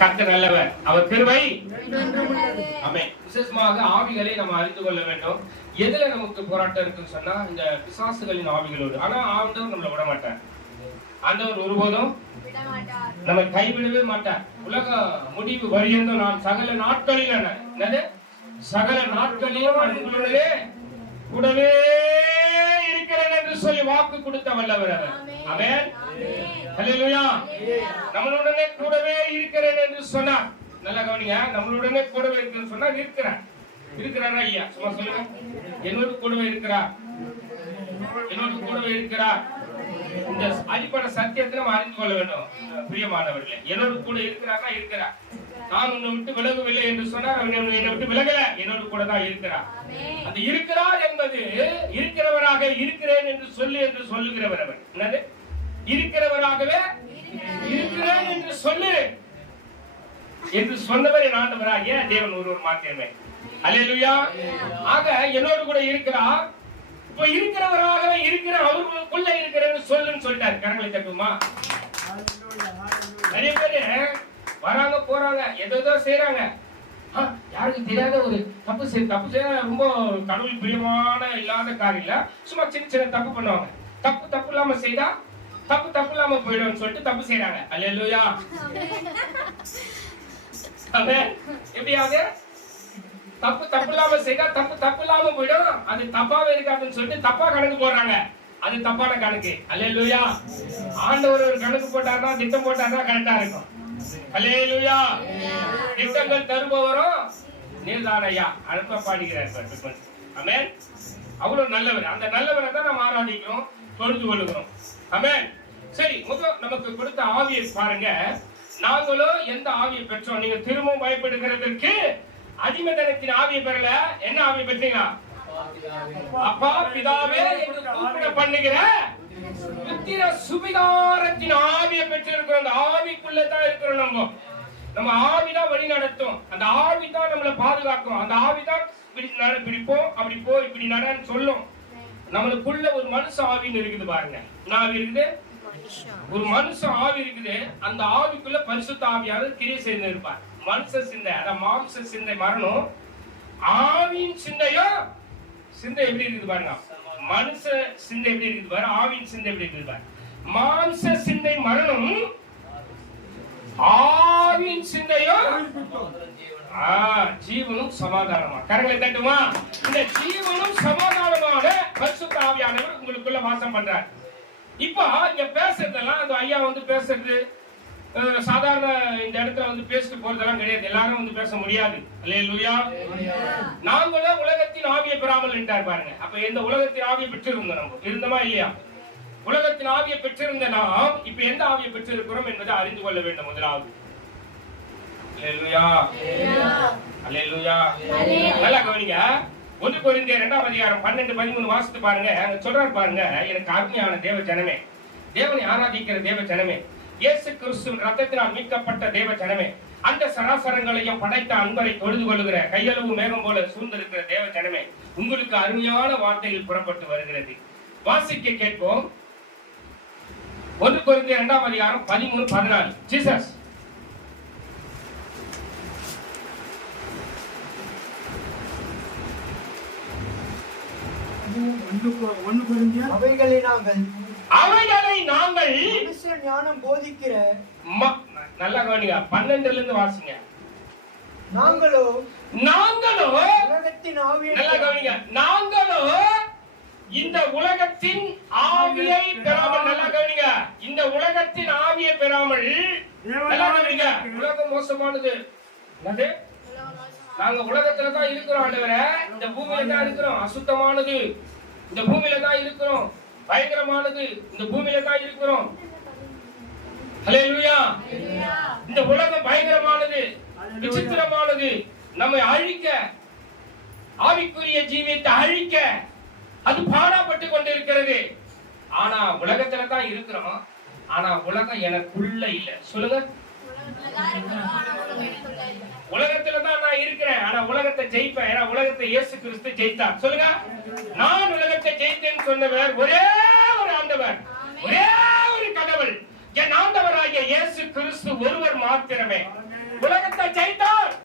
கர்த்தர் நல்லவர், அவர் கிருபை. ஆமென். விசேஷமாக ஆவிகளை நம்ம அறிந்து கொள்ள வேண்டும். எதுல நமக்கு போராட்டம் இருக்குன்னு சொன்னா இந்த பிசாசுகளின் ஆவிகளோடு. ஆனா ஆண்டவர் நம்மளை விட மாட்டார். ஆண்டவர் ஒருபோதும் நம்ம கைவிடவே மாட்டார். உலக முடிவு வரையும் நான் சகல நாட்களில் என்னது சகல நாட்களிலும் உங்களுடைய கூடவே இருக்கிறேன் என்று சொல்லி வாக்கு கொடுத்த வல்லவர் அவர். ஆமென். ஹல்லேலூயா. நம்மளுடனே கூடவே இருக்கிறேன் என்று சொன்னார். நல்லா கவனிங்க, நம்மளுடனே கூடவே இருக்கிறேன்னு சொன்னா இருக்கிறாரா ஐயா? சும்மா சொல்லுங்க. என்னோடு கூடவே இருக்கிறார், என்னோடு கூடவே இருக்கிறார். இந்த அடிப்படை சத்தியத்தை நம்ம அறிந்து கொள்ள வேண்டும் பிரியமானவர்களே. என்னோடு கூட இருக்கிறாரா? இருக்கிறார். நான் உன்னை விட்டு விலகவில்லை என்று சொன்னார். என்னை விட்டு விலகல, என்னோடு கூட தான் இருக்கிறார். அந்த இருக்கிறார் என்பது இருக்கிறவராக இருக்கிறேன் என்று சொல்லு என்று சொல்லுகிறவர் அவர். என்னது? இருக்கிறவராகவே இருக்கிறேன் என்று சொல்லு என்று சொன்னவர் என் ஆண்டவராகிய தேவன் ஒருவர் மாத்திரமே. அல்லேலூயா. ஆக என்னோடு கூட இருக்கிறார். இப்ப இருக்கிறவராகவே இருக்கிற அவர்களுக்குள்ள இருக்கிறேன்னு சொல்லுன்னு சொல்லிட்டாரு. கரங்களை தட்டுமா? நிறைய பேரு வராங்க போறாங்க, ஏதோ செய்யறாங்க. யாருக்கு தெரியாத ஒரு தப்பு செய்ய ரொம்ப கடவுள் பிரியமான இல்லாத காரியம் இல்ல, சும்மா சின்ன தப்பு பண்ணுவாங்க. தப்பு இல்லாம செய்தா தப்பு இல்லாம போயிடும் சொல்லிட்டு தப்பு செய்யறாங்க. அல்லேலூயா. எப்படியாவது தப்பு இல்லாம செய்தா தப்பு இல்லாம போயிடும், அது தப்பாவே இருக்காதுன்னு சொல்லிட்டு தப்பா கணக்கு போடுறாங்க. அது தப்பான கணக்கு. அல்லேலூயா. ஆண்டவர் ஒரு கணக்கு போட்டாருன்னா, திட்டம் போட்டாருன்னா கரெக்டா இருக்கும். அல்லேலூயா. திட்டங்கள் தருபவரும் நீர்தான் ஐயா. அனுப்ப பாடுகிறார். ஆமென். அவ்வளவு நல்லவர். அந்த நல்லவரை தான் நம்ம ஆராதிக்கிறோம், தொழுது கொள்ளுகிறோம். ஆமென். சரி, முதல் நமக்கு கொடுத்த ஆவியை பாருங்க. நாங்களோ எந்த ஆவியை பெற்றோம்? நீங்க திரும்பவும் பயப்படுகிறதற்கு அடிமைத்தனத்தின் ஆவியை பெறல. என்ன ஆவியை பெற்றீங்களா? அப்பா பிதாவே என்று கூப்பிட பண்ணுகிற புத்திர சுவிகாரத்தின் ஆவியை பெற்றிருக்கிறோம். அந்த ஆவிக்குள்ளதான் இருக்கிறோம். நம்ம ஆவிதான் வழி நடத்தும். அந்த ஆவிதான் நம்மளை பாதுகாக்கும். அந்த ஆவிதான் பிடிப்போம், அப்படி போ இப்படி நடன்னு சொல்லும். நம்மளுக்குள்ள ஒரு மனுஷ ஆவின்னு இருக்குது பாருங்க. ஆவி இருக்குது, ஒரு மனுஷ ஆவி இருக்குது. அந்த ஆவிக்குள்ள பரிசுத்த ஆவியானவர் கிரியை செய்து இருப்பார். மனுஷ சிந்தை, அத மாம்ச சிந்தை மரணம். ஆவியின் சிந்தையோ சிந்தை எப்படி இருக்குது பாருங்க. மனுஷ சிந்தை எப்படி இருக்குது பாரு, ஆவியின் சிந்தை எப்படி இருக்குது பாரு. மாம்ச சிந்தை மரணம், ஆவியின் சிந்தையோ ஜீவனும் சமாதானமா. கரங்களை தட்டுமா? இந்த ஜீவனும் சமாதானமான பரிசுத்த ஆவியானவர் உங்களுக்குள்ள வாசம் பண்றார். இப்ப இங்க பேசுறதெல்லாம் அந்த ஐயா வந்து பேசுறது சாதாரண இந்த இடத்துல வந்து பேசிட்டு போறதெல்லாம் கிடையாது. எல்லாரும் வந்து பேச முடியாது. அல்லேலூயா. நாங்களும் உலகத்தின் ஆவியை பெறாமல் இருந்தார் பாருங்க. அப்ப இந்த உலகத்தின் ஆவியை பெற்றிருந்தோம், நம்ம இருந்தோமா இல்லையா? உலகத்தின் ஆவியை பெற்றிருந்த நாம் இப்ப எந்த ஆவியை பெற்றிருக்கிறோம் என்பதை அறிந்து கொள்ள வேண்டும். முதலாவது அல்லேலூயா, அல்லேலூயா. நல்லா கவனிங்க. 1 கொரிந்தியர் 2ஆம் அதிகாரம் 12-13 வாசித்து பாருங்க. அங்க சொல்றாரு பாருங்க, எனக்கு அருமையான தேவ ஜனமே, தேவனை ஆராதிக்கிற தேவ ஜனமே, இயேசு கிறிஸ்துவின் ரத்தத்தினால் மீட்கப்பட்ட தேவ ஜனமே, அந்த சராசரங்களையும் படைத்த அன்பரை தொழுது கொள்ளுகிற கையளவு மேகம் போல சூழ்ந்திருக்கிற தேவ ஜனமே, உங்களுக்கு அருமையான வார்த்தைகள் புறப்பட்டு வருகிறது. வாசிக்க கேட்போம். 1 கொரிந்தியர் 2ஆம் அதிகாரம் 13-14. ஜீசஸ் அவைகளை நாங்கள் மனுஷ ஞானம் போதிக்கிற, நல்லா கவனிங்க, 12ல இருந்து வாசிங்க. நாங்களோ உலகத்தின் ஆவியை, நல்லா கவனிங்க, நாங்களோ இந்த உலகத்தின் ஆவியை பெறாமல், நல்லா கவனிங்க, இந்த உலகத்தின் ஆவியை பெறாமல், நல்லா கவனிங்க, உலகம் மோசமானது. என்னது? நாங்க உலகத்துல தான் இருக்கிறோம் ஆண்டவரே, இந்த பூமியில தான் இருக்கிறோம். அசுத்தமானது இந்த பூமியில தான் இருக்கிறோம். பயங்கரமானது இந்த பூமியில தான் இருக்கிறோம். ஹல்லேலூயா. இந்த உலகம் பயங்கரமானது, விசித்திரமானது, நம்மை அழிக்க, ஆவிக்குரிய ஜீவியத்தை அழிக்க அது பாடாப்பட்டு கொண்டிருக்கிறது. ஆனா உலகத்துல தான் இருக்கிறோம். ஆனா உலகம் எனக்குள்ள இல்ல. சொல்லுங்க. உலகத்துல தான் நான் இருக்கிறேன், ஆனா உலகத்தை ஜெயிப்பேன். ஏன்னா உலகத்தை இயேசு கிறிஸ்து ஜெயித்தார். சொல்லுங்க. நான் உலகத்தை ஜெயித்தேன்னு சொன்னவர் ஒரே ஒரு ஆண்டவர், ஒரே ஒரு கடவுள், என் ஆண்டவராகிய இயேசு கிறிஸ்து ஒருவர் மாத்திரமே. உலகத்தை